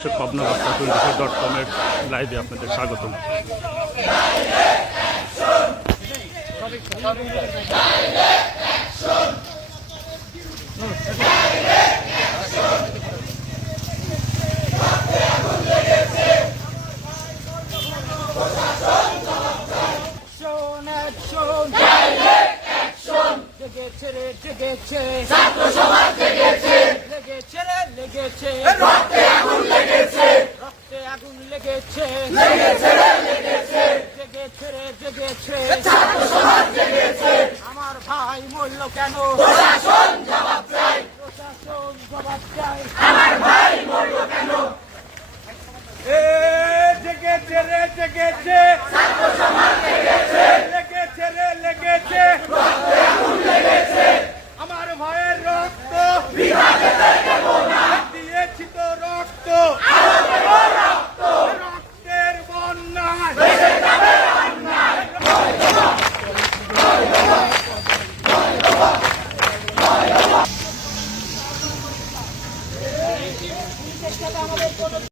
পাবনা বার্তা 24.com-এর লাইভে আপনাদের স্বাগতম। লেগেছে ছাত্র সমাজ লেগেছে লেগেছে লেগেছে রক্তে আগুন লেগেছে রক্তে আগুন লেগেছে লেগেছে লেগেছে জেগেছে জেগেছে ছাত্র সমাজ জেগেছে আমার ভাই মরল কেন প্রশাসন জবাব চাই প্রশাসন জবাব চাই আমার ভাই মরল কেন জেগেছে রে জেগেছে ছাত্র সমাজ জেগেছে লেগেছে রে লেগেছে রক্তে আগুন লেগেছে আমার ভাইয়ের রক্ত বিভাগে দেব না দিয়েছি তো রক্ত আরো দেব রক্ত রক্তের বন্যায় বেঁচে যাবে অন্যায় আমাদের কোনো